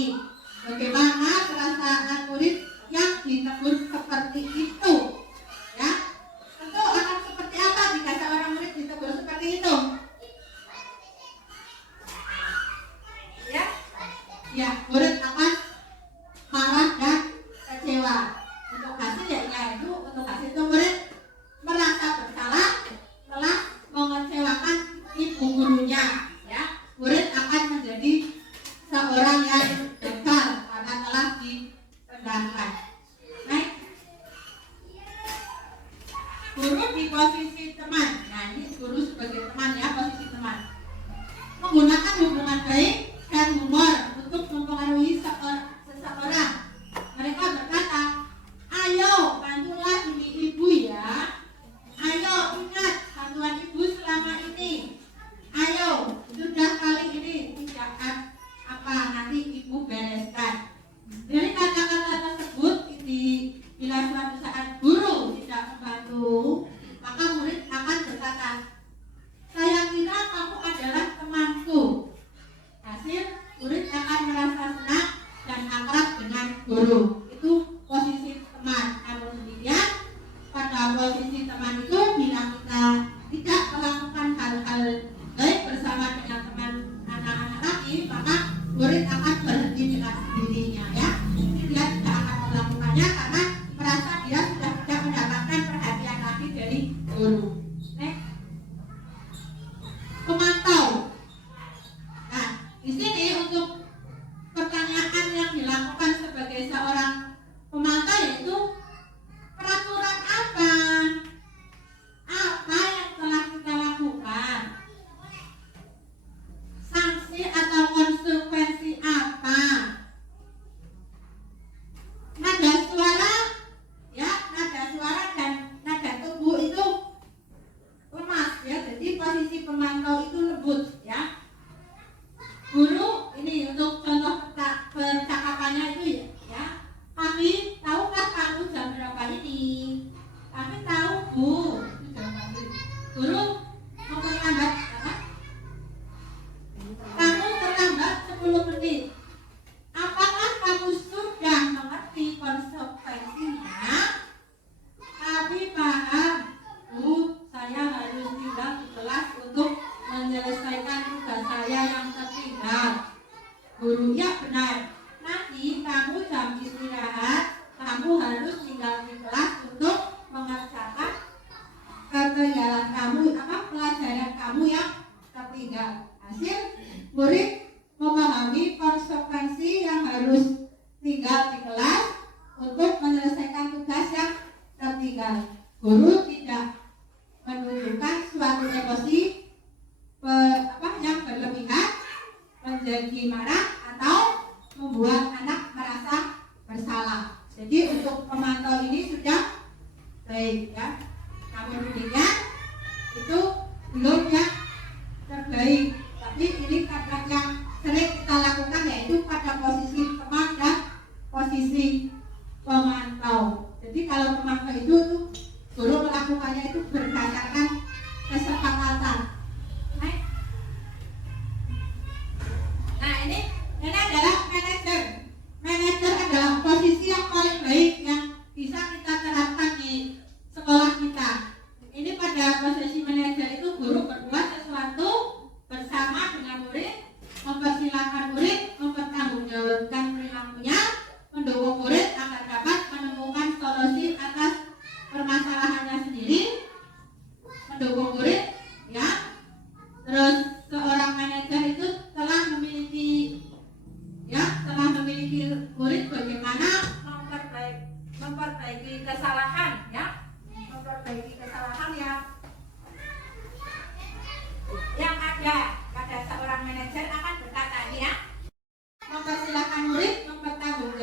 Bagaimana perasaan murid yang ditegur seperti itu? Ya, tentu akan seperti apa jika seorang murid ditegur seperti itu? Ya, murid akan marah dan kecewa. Untuk hasil yaitu untuk hasil itu murid merasa bersalah telah mengecewakan ibu gurunya. Ya, murid akan menjadi seorang yang gagal karena telah dipendamkan. Baik. Guru di posisi teman. Nah, ini guru sebagai teman ya, posisi teman. Menggunakan hubungan baik dan humor untuk mempengaruhi seseorang. Mereka berkata, "Ayo, bantulah ini ibu ya. Ayo, ingat bantuan ibu selama ini. Ayo, sudah kali ini tidak nanti ibu bereskan." Dari kata-kata tersebut, bila suatu saat guru tidak membantu, maka murid akan berkata, "Saya kira kamu adalah temanku." Hasil, murid akan merasa senang dan akrab dengan guru. Itu posisi teman. Namun demikian, pada posisi teman itu bila kita tidak melakukan hal-hal baik bersama dengan teman anak-anak lagi, maka murid akan berhenti dengan sendirinya ya. Dia tidak akan melakukannya karena merasa dia sudah tidak mendapatkan perhatian lagi dari guru. Pemantau. Nah, di sini untuk pertanyaan yang dilakukan sebagai seorang pemantau yaitu peraturan apa yang telah kita lakukan, sanksi atau konsekuensi apa, nada suara dan nada tubuh itu lemas ya, jadi posisi pemantau itu lembut ya. Guru ini untuk contoh percakapannya itu ya, "Kami, tahukah kamu jam berapa ini?" "Kami tahu, Bu." Itu jawaban guru. Memperlambat apa? "Kamu terlambat 10 menit. Apakah kamu sudah mengerti konsekuensinya?" "Kami paham, Bu. Saya harus tinggal di kelas untuk menyelesaikan tugas saya yang tertinggal." Guru, "Ya benar. Nanti kamu jam istirahat, kamu harus tinggal di kelas untuk mengerjakan ketinggalan kamu, pelajaran kamu yang tertinggal." Hasil, murid memahami konsekuensi yang harus tinggal di kelas untuk menyelesaikan tugas yang tertinggal. Guru tidak menunjukkan suatu emosi yang berlebihan, menjadi marah atau membuat anak merasa bersalah. Jadi untuk pemantau ini sudah baik ya. Namun demikian itu belum yang terbaik. Tapi ini kata yang sering kita lakukan yaitu pada posisi teman dan posisi pemantau. Jadi kalau pemantau itu guru melakukannya itu berdasarkan kesepakatan. Nah ini adalah manajer. Manajer adalah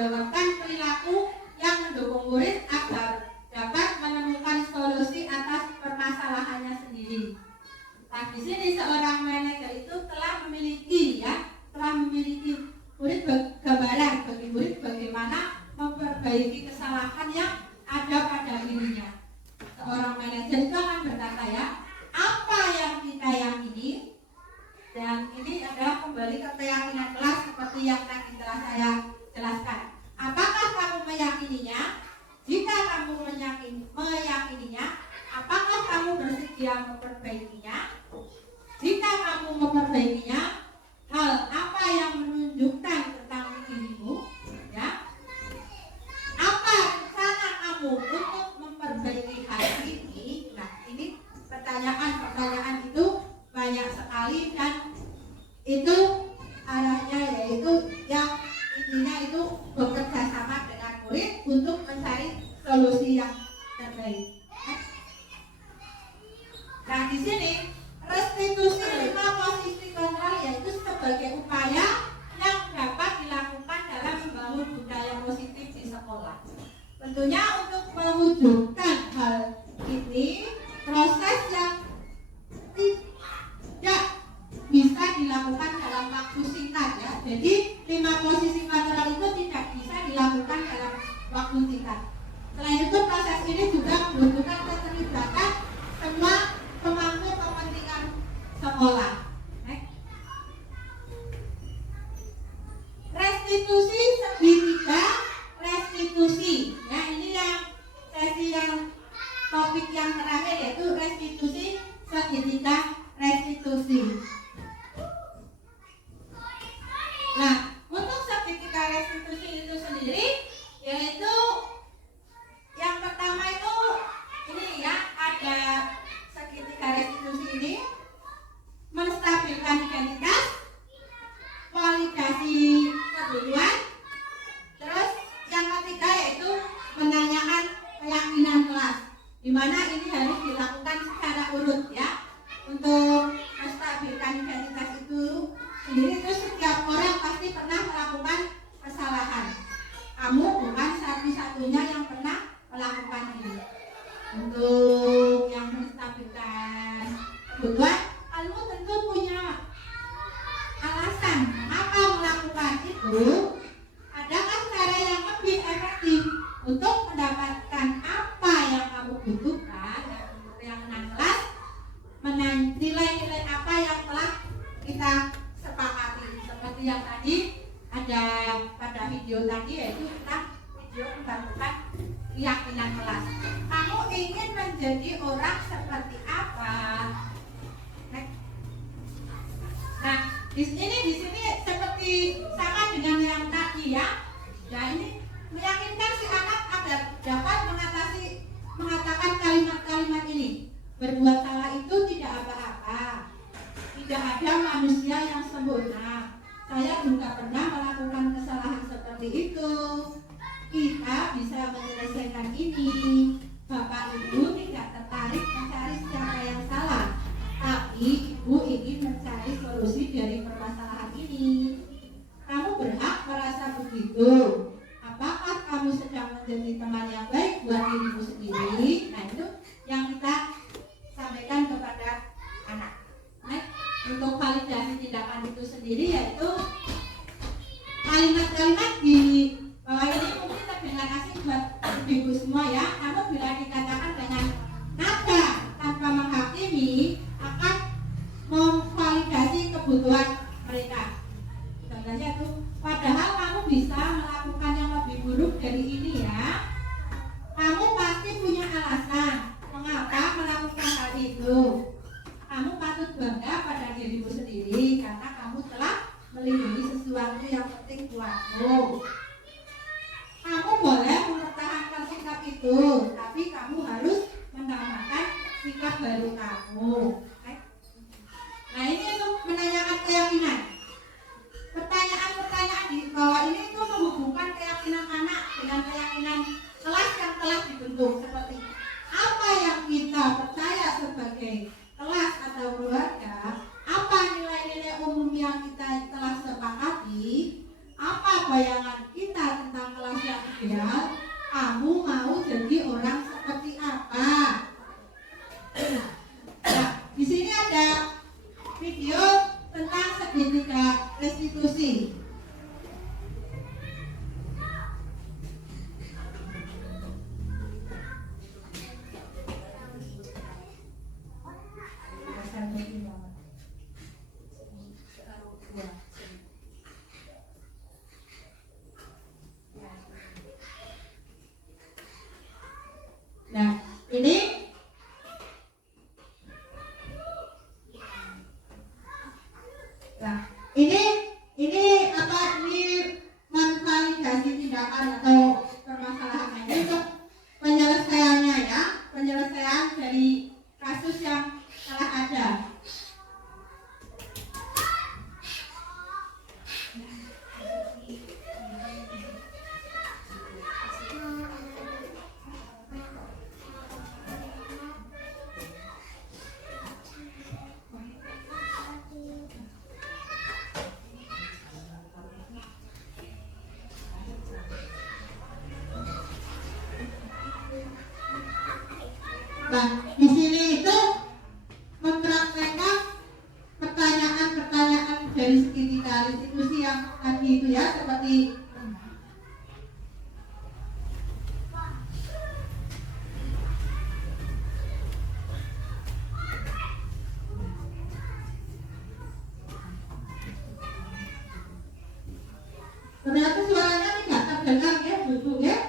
mendewakan perilaku yang mendukung murid agar dapat menemukan solusi atas permasalahannya sendiri. Nah, di sini seorang manajer itu telah memiliki murid gambaran bagi murid bagaimana memperbaiki kesalahan yang ada pada dirinya. Seorang manajer itu akan berkata ya, apa yang kita yakini, dan ini adalah kembali ke keyakinan kelas seperti yang tadi telah saya jelaskan. Apakah kamu meyakininya? Jika kamu meyakininya, apakah kamu bersedia memperbaikinya? Jika kamu memperbaikinya, hal apa yang menunjukkan tentang dirimu? Ya, apa rencana kamu untuk memperbaiki hal ini? Nah, ini pertanyaan-pertanyaan itu banyak sekali dan itu arahnya yaitu yang intinya itu bekerja sama dengan murid untuk mencari solusi yang terbaik. Nah, di sini restitusi 5 posisi kontrol yaitu sebagai upaya yang dapat dilakukan dalam membangun budaya positif di sekolah. Tentunya untuk mewujudkan hal ini proses yang tidak bisa dilakukan dalam waktu singkat ya. Jadi 5 posisi kontrol itu tidak bisa dilakukan dalam waktu singkat. Selain itu proses ini juga membutuhkan keterlibatan semua pemangku kepentingan sekolah. Restitusi segitiga restitusi. Ya, ini yang sesi yang topik yang terakhir yaitu restitusi segitiga restitusi. Nah, untuk segitiga restitusi itu sendiri yaitu yang pertama itu ini ya, ada segitiga restitusi ini menstabilkan identitas, validasi kebutuhan, terus yang ketiga yaitu menanyakan keyakinan kelas, di mana ini harus dilakukan secara urut ya. Untuk menstabilkan identitas itu sendiri itu setiap orang pasti pernah melakukan kesalahan. Kamu bukan satu-satunya yang pernah melakukan ini. Untuk yang menstabilkan kebutuhan, kamu tentu punya alasan mengapa melakukan itu. Adakah cara yang lebih efektif untuk mendapatkan apa yang kamu butuhkan? Dan yang kelas nilai-nilai apa yang telah kita sepakati, seperti yang tadi ada pada video tadi, yaitu tentang video membangunkan keyakinan kelas. Kamu ingin menjadi orang seperti apa? Nah, di sini seperti sama dengan yang tadi ya. Nah, ini meyakinkan si anak agar dapat mengatakan kalimat-kalimat ini. Berbuat salah itu tidak apa-apa. Tidak ada manusia yang sempurna. Saya juga pernah melakukan kesalahan seperti itu. Kita bisa menyelesaikan ini. Bapak Ibu tidak tertarik mencari siapa yang salah, tapi Ibu ingin mencari solusi dari permasalahan ini. Kamu berhak merasa begitu. Apakah kamu sedang menjadi teman yang baik buat dirimu sendiri? Nah, itu yang kita sampaikan kepada anak. Nah, untuk validasi tindakan itu sendiri yaitu kalimat-kalimat di bawah ini mungkin terdengar asing buat ibu semua ya. Namun bila dikatakan dengan nada tanpa menghakimi akan memvalidasi kebutuhan mereka. Contohnya itu, padahal kamu bisa melakukan yang lebih buruk dari ini ya. Kamu pasti punya alasan mengapa melakukan hal itu. Kamu patut bangga pada dirimu sendiri karena kamu telah melindungi sesuatu yang penting buatmu. Kamu boleh mempertahankan sikap itu, tapi kamu harus menambahkan sikap baru kamu. Nah, ini untuk menanyakan keyakinan. Pertanyaan-pertanyaan di bawah ini itu menghubungkan keyakinan anak dengan keyakinan kelas yang telah dibentuk, seperti apa yang kita percaya sebagai kelas atau keluarga, apa nilai-nilai umum yang kita telah sepakati, apa bayangan kita tentang lihat kamu mau jadi orang seperti apa. Nah, di sini ada video tentang segitiga restitusi. Nah, ini ini apa, ini memvalidasi tindakan atau permasalahan ini untuk penyelesaiannya ya, penyelesaian dari kasus yang telah ada. Nah, di sini itu mempraktekkan pertanyaan-pertanyaan dari segitiga restitusi yang tadi itu ya, seperti ternyata suaranya tidak terdengar ya, duduk ya.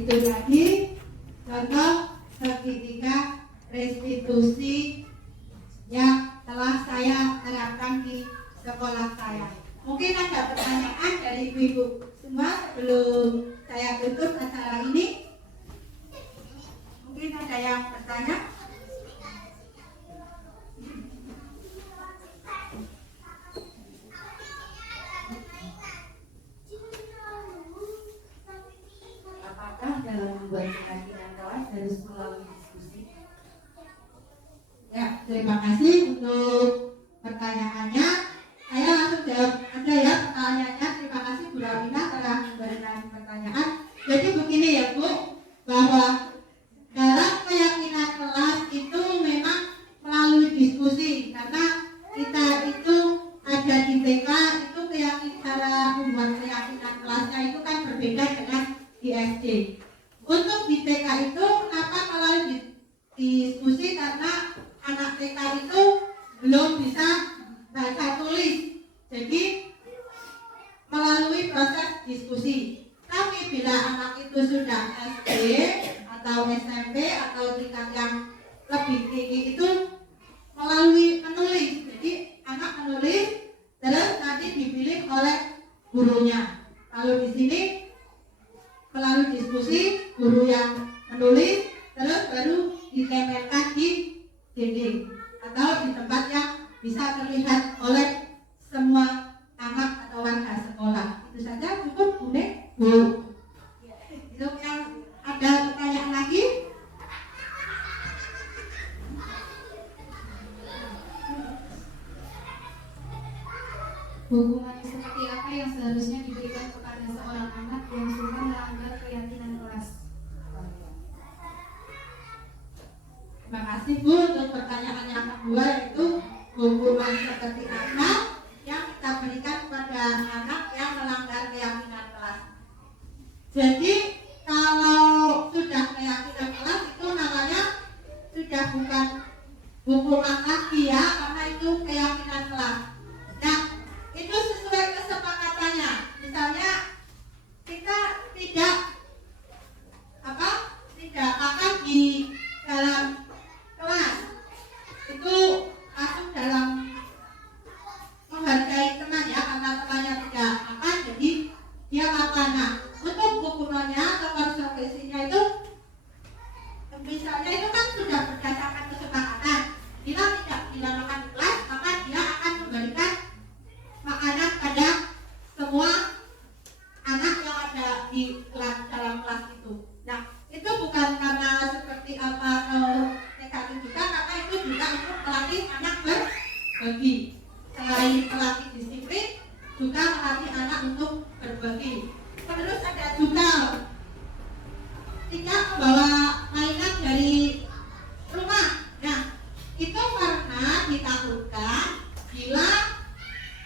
Itu tadi contoh segitiga restitusi yang telah saya terapkan di sekolah saya. Mungkin ada pertanyaan dari ibu-ibu semua sebelum saya tutup acara ini. Mungkin ada yang bertanya. Apakah dalam membuat keyakinan kelas harus melalui diskusi? Ya, terima kasih untuk pertanyaannya. Saya langsung jawab aja ya pertanyaannya. Terima kasih Bu Rawina telah memberikan pertanyaan. Jadi begini ya Bu, bahwa dalam keyakinan kelas itu memang melalui diskusi, karena kita itu ada di TK itu keyakinan, cara membuat keyakinan kelasnya itu kan berbeda dengan di SD. Untuk di TK itu kenapa melalui diskusi, karena anak TK itu belum bisa baca tulis, jadi melalui proses diskusi. Tapi bila anak itu sudah SD atau SMP atau tingkat yang lebih tinggi itu melalui menulis, jadi anak menulis terus nanti dipilih oleh gurunya. Kalau di sini melalui diskusi, guru yang menulis terus baru ditempelkan di dinding atau di tempat yang bisa terlihat oleh semua anak atau warga sekolah. Itu saja cukup, Bu Nek? Bu. Itu yang ada pertanyaan lagi? Hukuman seperti apa yang seharusnya diberikan kepada seorang anak yang suka melanggar keyakinan kelas? Terima kasih Bu untuk pertanyaan yang kedua, yaitu hukuman seperti apa yang kita berikan kepada anak yang melanggar keyakinan kelas. Jadi kalau sudah keyakinan kelas itu namanya sudah bukan hukuman lagi ya, karena itu keyakinan kelas. Nah, itu sesuai kesepakatannya. Misalnya kita tidak akan di dalam kelas itu langsung dalam menghargai teman ya, karena temannya tidak akan, jadi dia makan. Nah, untuk hukumannya atau konsekuensinya itu misalnya itu kan sudah berdasarkan kesepakatan. Bila tidak makan di kelas, maka dia akan memberikan makanan pada semua anak yang ada di kelas, dalam kelas itu. Nah, itu bukan karena seperti apa negatif juga, karena itu juga untuk melatih anak berbagi. Selain melatih disiplin, juga melatih anak untuk berbagi. Terus ada juga tidak membawa mainan dari rumah. Nah, itu karena ditakutkan bila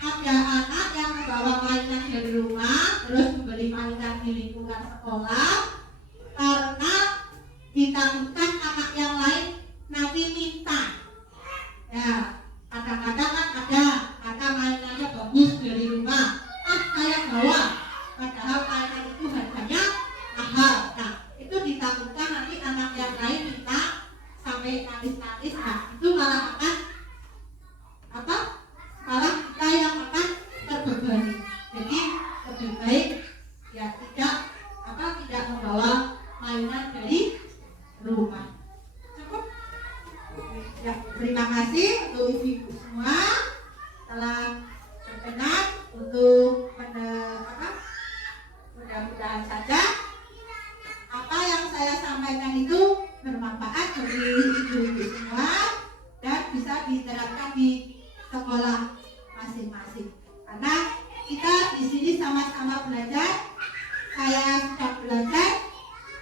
ada anak yang membawa mainan dari rumah terus membeli mainan di lingkungan sekolah, karena ditakutkan anak yang lain nanti minta. Ya, kadang-kadang kan ada mainannya bagus dari rumah, saya bawa, padahal mainan itu harganya mahal. Nah, itu ditakutkan nanti anak yang lain minta sampai nangis-nangis. Nah, itu malah akan malah kita yang akan terbebani. Jadi lebih baik ya tidak membawa mainan dari rumah. Cukup. Ya, terima kasih untuk ibu-ibu semua telah berkenan untuk mudah-mudahan saja apa yang saya sampaikan itu bermanfaat bagi ibu-ibu semua dan bisa diterapkan di sekolah masing-masing. Karena kita di sini sama-sama belajar, saya sedang belajar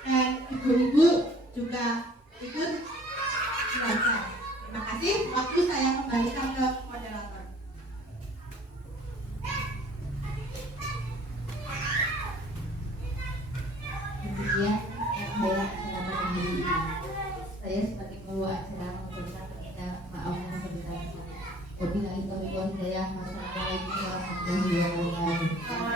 dan ibu-ibu juga ikut belajar. Terima kasih. Waktu saya kembalikan ke moderator. Kemudian yang saya akan diri saya sebagai pembawa acara memberikan kepada maaf yang sebesar-besarnya. Wabillahi taufiq wal hidayah. Wassalamualaikum warahmatullahi wabarakatuh.